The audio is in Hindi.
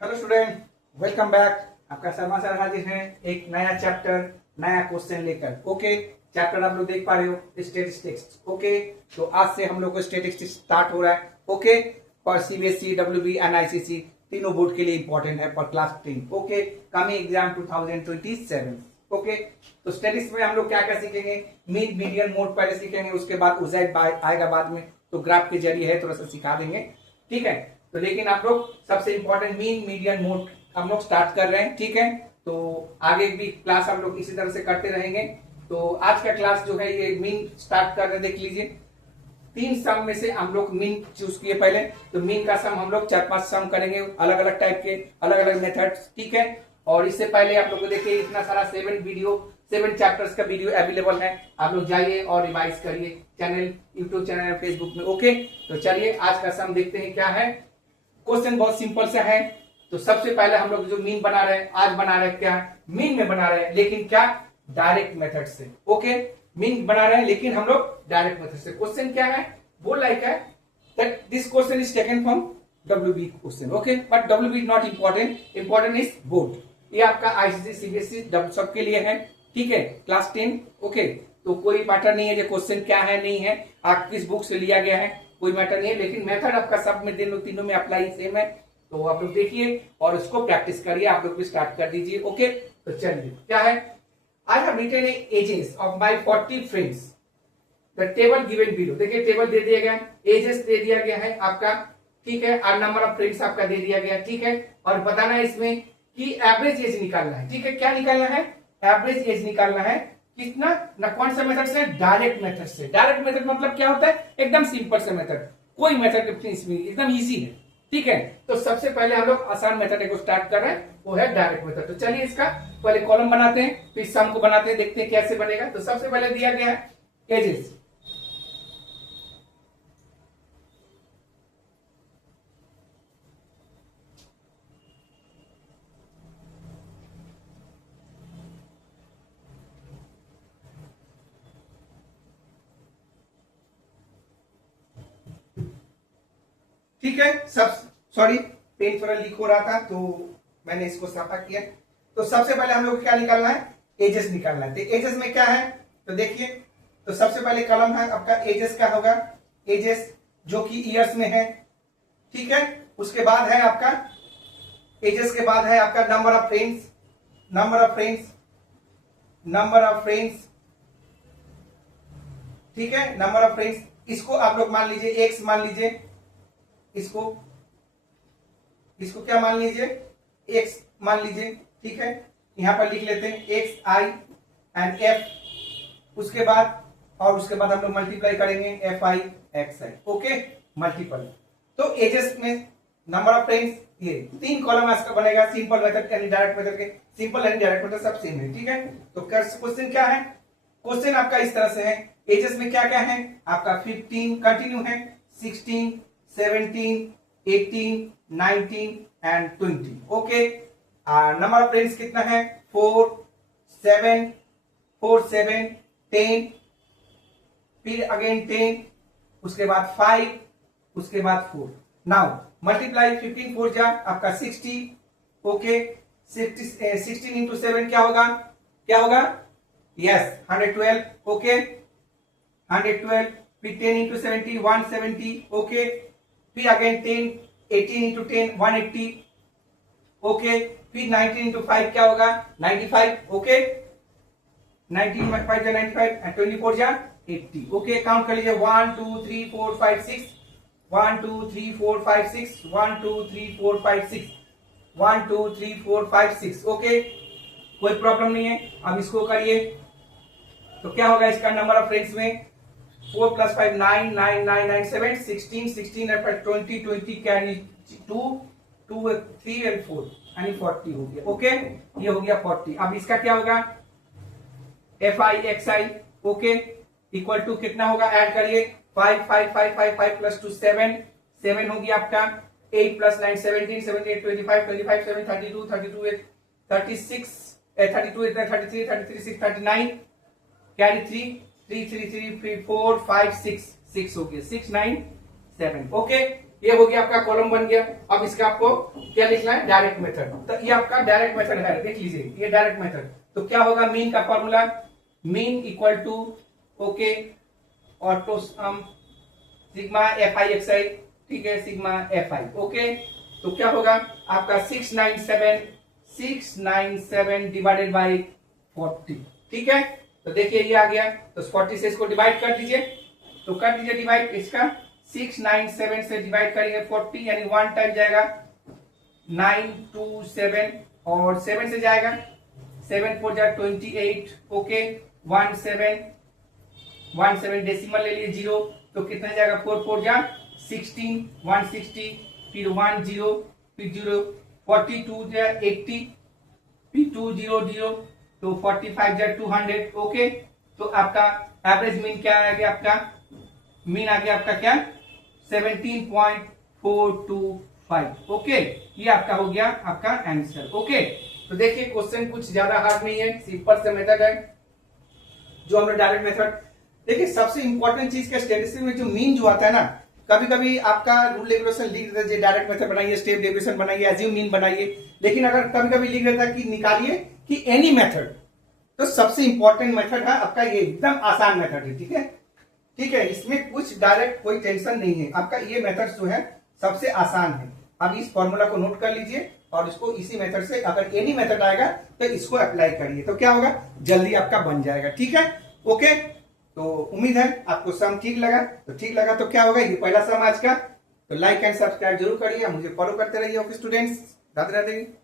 Hello student, welcome back. आपका शर्मा सर हाजिर हैं एक नया चैप्टर, नया क्वेश्चन लेकर। ओके, चैप्टर आप लोग देख पा रहे हो स्टेटिस्टिक्स। ओके, तो आज से हम लोग को स्टेटिस्टिक्स स्टार्ट हो रहा है। Okay, for CBSE, WB and ICSE तीनों बोर्ड के लिए इंपॉर्टेंट है for class 10। Okay, coming exam 2027। Okay, तो स्टेटिस्टिक्स में हम लोग क्या क्या सीखेंगे? मीन, मीडियन, मोड पहले सीखेंगे, उसके बाद उज़ैड आएगा बाद में, तो ग्राफ के जरिए है थोड़ा सा सिखा देंगे। ठीक है, तो लेकिन आप लोग सबसे इंपॉर्टेंट मीन, मीडियन, मोड हम लोग स्टार्ट कर रहे हैं। ठीक है, तो आगे भी क्लास हम लोग इसी तरह से करते रहेंगे। तो आज का क्लास जो है ये मीन स्टार्ट कर रहे हैं। देख लीजिए, 3 सम में से हम लोग मीन चूज किए पहले। तो मीन का सम हम लोग 4-5 सम करेंगे, अलग अलग टाइप के, अलग अलग मेथड्स। ठीक है, और इससे पहले आप लोग को देखिए इतना सारा 7 चैप्टर्स का वीडियो अवेलेबल है। आप लोग जाइए और रिवाइज करिए चैनल, यूट्यूब चैनल, फेसबुक में। ओके, तो चलिए आज का सम देखते हैं क्या है। क्वेश्चन बहुत सिंपल सा है। तो सबसे पहले हम लोग जो मीन बना रहे हैं, आज बना रहे हैं क्या? मीन में बना रहे हैं, लेकिन क्या? डायरेक्ट मेथड से। ओके, मीन बना रहे हैं लेकिन हम लोग डायरेक्ट मेथड से। क्वेश्चन क्या है? बोल लाइक है that this question is taken from WB question. Okay, but WB is not important, important is board. ये आपका आईसीएसई, सीबीएसई सबके लिए है। ठीक है, क्लास 10। ओके, तो कोई मैटर नहीं है ये क्वेश्चन क्या है नहीं है, आप किस बुक से लिया गया है, कोई मैटर नहीं है। लेकिन मेथड आपका सब में तीनों में अप्लाई सेम है। तो आप लोग देखिए और उसको प्रैक्टिस करिए। आप लोग भी स्टार्ट कर दीजिए। ओके, तो चलिए क्या है। I have written ages of my 40 friends, the table given below. देखिए टेबल दे दिया गया, एजेस दे दिया गया है आपका। ठीक है, और नंबर ऑफ फ्रेंड्स आपका दे दिया गया। ठीक है, और बताना है इसमें कि एवरेज एज निकालना है। ठीक है, क्या निकालना है? एवरेज एज निकालना है। कितना ना, कौन सा मेथड से? डायरेक्ट मेथड से। डायरेक्ट मेथड मतलब क्या होता है? एकदम सिंपल से मेथड, कोई मेथड इसमें एकदम इजी है। ठीक है, तो सबसे पहले हम लोग आसान मेथड को स्टार्ट कर रहे हैं, वो है डायरेक्ट मेथड। तो चलिए इसका पहले कॉलम बनाते हैं, फिर सम को बनाते हैं, देखते हैं कैसे बनेगा। तो सबसे पहले दिया गया है एजेस। ठीक है, सब सॉरी, पेन थोड़ा लीक हो रहा था तो मैंने इसको साफा किया। तो सबसे पहले हम लोग क्या निकालना है? एजेस निकालना है। तो एजेस में क्या है? तो देखिए, तो सबसे पहले कॉलम है आपका एजेस का होगा, एजेस जो कि ईयर्स में है। ठीक है, उसके बाद है आपका एजेस के बाद है आपका number of friends, number of friends, number of friends. ठीक है, नंबर ऑफ फ्रेंड्स, इसको आप लोग मान लीजिए एक्स मान लीजिए, इसको क्या मान लीजिए? एक्स मान लीजिए। ठीक है, यहां पर लिख लेते हैं एक्स आई एंड एफ। उसके बाद हम लोग मल्टीप्लाई करेंगे F I X I. Okay, multiple. तो एजेस में नंबर ऑफ फ्रेंड्स, ये 3 कॉलम इसका बनेगा। सिंपल मेथड यानी डायरेक्ट मेथड के, सिंपल एंड डायरेक्ट मेथड सब सेम है। ठीक है, तो क्वेश्चन क्या है? क्वेश्चन आपका इस तरह से है। एजेस में क्या क्या है आपका? 15 कंटिन्यू है, 16, 17, 18, 19 and 20। Okay, number of friends कितना है? 4, 7, 10, फिर अगेन 10, उसके बाद 5, उसके बाद 4। नाउ मल्टीप्लाई 15 4 जा आपका 60। ओके, 16 इंटू 7 क्या होगा? यस, 112। ओके, 112, फिर 10 इंटू 70 170। ओके, फिर अगेन 10, 18 इंटू 10 180। ओके, फिर 19 इंटू 5 क्या होगा? 95। ओके, 19 5 जा 95 एंड 24 जा 80। ओके, काउंट कर लीजिए 1 2 3 4 5 6, 1 2 3 4 5 6, 1 2 3 4 5 6, 1 2 3 4 5 6। ओके, कोई प्रॉब्लम नहीं है। अब इसको करिए तो क्या होगा इसका? नंबर ऑफ फ्रेंड्स में 4 + 5 9 9 9 9 7 16 16 and 20 20 कैरी 2 2 3 and 4 यानी 40 हो गया। ओके, ये हो गया 40। अब इसका क्या होगा? F I X I. Okay, equal to कितना होगा? ऐड करिए 5 5 5 5 5 + 2 7 7 हो गया आपका। 8 + 9 17 17 25 25 7 32 32 8 36 32 8 33 33 6 39 कैरी 3 3 3 3 4 5 6 6 हो गया 6 9 7। ओके, ये हो गया आपका कॉलम बन गया। अब इसका आपको क्या लिखना है, डायरेक्ट मेथड। तो ये आपका डायरेक्ट मेथड है, देख लीजिए ये डायरेक्ट मेथड। तो क्या होगा, मीन का formula, mean equal to okay auto sum sigma F I X I, ठीक है, सिग्मा एफ आई। ओके, तो क्या होगा आपका 697 डिवाइडेड बाई 40, ठीक है। तो देखिए ये आ गया, तो 40 से इसको डिवाइड कर दीजिए, तो कर दीजिए डिवाइड, इसका 697 से डिवाइड करेंगे 40, यानी 1 टाइम जाएगा 927 और 7 से जाएगा 7 4 जा 28, ओके 17 डेसिमल ले लिए 0, तो कितना जाएगा 4 4 जा 16 160, फिर 1 0, फिर 0 42 जा 80, फिर 2 0 0, तो 45 जा 200, ओके। तो आपका एवरेज मीन क्या आ गया, आपका मीन आ गया आपका क्या 17.425, ओके। ये आपका हो गया आपका आंसर, ओके। तो देखिए क्वेश्चन कुछ ज्यादा हार्ड नहीं है, सिंपल से मेथड है जो हमने डायरेक्ट मेथड। देखिए सबसे इंपॉर्टेंट चीज क्या, स्टैटिस्टिक्स में जो मीन जो आता है ना, कभी कभी आपका रूल रेगुलेशन लिख देता है डायरेक्ट मेथड बनाइए, स्टेप डेविएशन बनाइए, एज्यूम मीन बनाइए, लेकिन अगर कभी कभी लिख देता है कि निकालिए कि एनी मेथड, तो सबसे इंपॉर्टेंट मेथड है आपका ये, एकदम आसान मेथड है, ठीक है, ठीक है। इसमें कुछ डायरेक्ट कोई टेंशन नहीं है, आपका ये मेथड जो है सबसे आसान है। अब इस फॉर्मूला को नोट कर लीजिए और इसको इसी मेथड से, अगर एनी मेथड आएगा तो इसको अप्लाई करिए, तो क्या होगा जल्दी आपका बन जाएगा, ठीक है, ओके। तो उम्मीद है आपको सम ठीक लगा, तो ठीक लगा तो क्या होगा, ये पहला सम आज का, तो लाइक एंड सब्सक्राइब जरूर करिए, मुझे फॉलो करते रहिए। Okay students, Radhe Radhe.